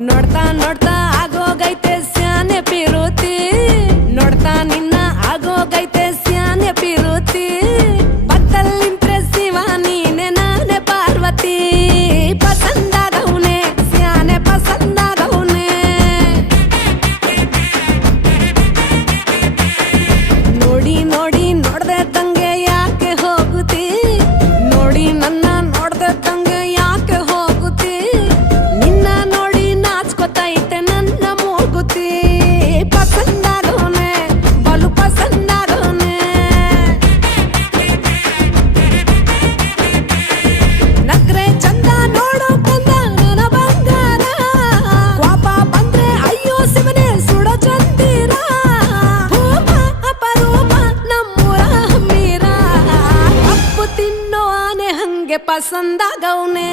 ನೋಡ್ತಾ ನೋಡ್ತಾ ಆಗೋಗೈತೆ ಸ್ಯಾನೆ ಪಿರುತಿ ನೋಡ್ತಾ ನಿನ್ನ ಆಗೋಗೈತೆ ಸ್ಯಾನೆ ಪಿರುತಿ ಪಕ್ಕಲ್ಲಿಂತ್ರೆ ಶಿವ ನೀನೆ ನಾನೇ ಪಾರ್ವತಿ ಪಸಂದಾಗವ್ನೆ ಸ್ಯಾನೆ ಪಸಂದಾಗವ್ನೆ ನೋಡಿ ನೋಡಿ ನೋಡ್ದೆ ತಂಗೆ ಯಾಕೆ ಹೋಗುತ್ತಿ ನೋಡಿ ನನ್ನ ನೋಡ್ದೆ ತಂಗೆ ಯಾಕೆ ಹೋಗುತ್ತಿ ನಿನ್ನ ನೋಡಿ ನಾಚ್ಕೋತೈತೆ ನನ್ನ ಮೂಗುತಿ ಪಸಂದಾಗವ್ನೆ ಬಲು ಪಸಂದಾಗವ್ನೆ ನಕ್ರೆ ಚಂದ ನೋಡೋ ಕಂದ ನನ್ನ ಬಂಗಾರ ಕೋಪ ಬಂದ್ರೆ ಅಯ್ಯೋ ಶಿವನೇ ಸುಡೋ ಚಂದಿರ ಭೂಪ ಅಪರೂಪ ನಮ್ಮೂರ ಹಮ್ಮೀರ ಕಪ್ಪು ತಿನ್ನೋ ಆನೆ ಹಂಗೆ ಪಸಂದಾಗವ್ನೆ